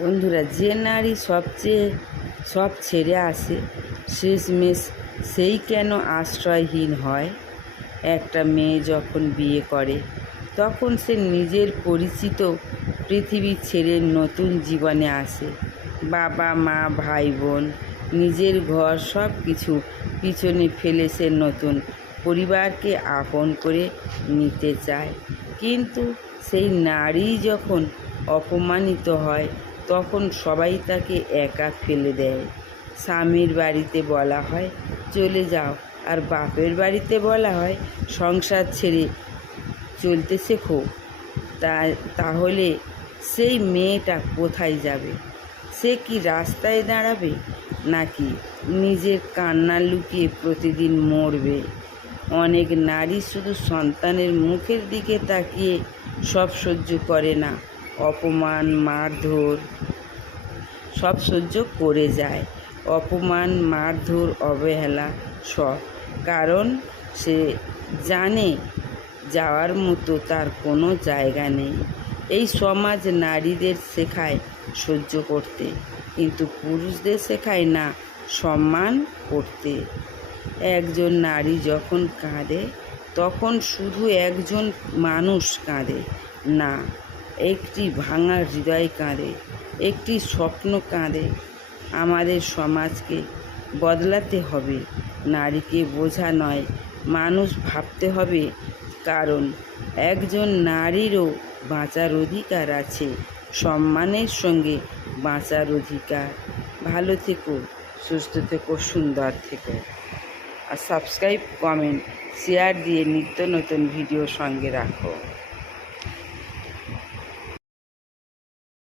বন্ধুরা, যে নারী সব ছেড়ে আসে, শেষমেশ সেই কেন আশ্রয়হীন হয়? একটা মেয়ে যখন বিয়ে করে তখন সে নিজের পরিচিত পৃথিবী ছেড়ে নতুন জীবনে আসে। বাবা মা ভাই বোন নিজের ঘর সব কিছু পিছনে ফেলে সে নতুন পরিবারকে আপন করে নিতে চায়। কিন্তু সেই নারী যখন অপমানিত হয় তখন সবাই তাকে একা ফেলে দেয়। স্বামীর বাড়িতে বলা হয় চলে যাও, আর বাপের বাড়িতে বলা হয় সংসার ছেড়ে চলতে শেখো। তাহলে সেই মেয়েটা কোথায় যাবে? সে কি রাস্তায় দাঁড়াবে, নাকি নিজের কান্না লুকিয়ে প্রতিদিন মরবে? অনেক নারী শুধু সন্তানের মুখের দিকে তাকিয়ে সব সহ্য করে না, অপমান মারধর সব সহ্য করে যায়। অপমান মারধর অবহেলা সব, কারণ সে জানে যাওয়ার মতো তার কোনো জায়গা নেই। এই সমাজ নারীদের শেখায় সহ্য করতে, কিন্তু পুরুষদের শেখায় না সম্মান করতে। একজন নারী যখন কাঁদে তখন শুধু একজন মানুষ কাঁদে না, একটি ভাঙা হৃদয় কাঁদে, একটি স্বপ্ন কাঁদে। আমাদের সমাজকে বদলাতে হবে, নারীকে বোঝা নয় মানুষ ভাবতে হবে, কারণ একজন নারীরও বাঁচার অধিকার আছে, সম্মানের সঙ্গে বাঁচার অধিকার। ভালো থেকো, সুস্থ থেকো, সুন্দর থেকো। আর সাবস্ক্রাইব, কমেন্ট, শেয়ার দিয়ে নিত্য নতুন ভিডিও সঙ্গে রাখো।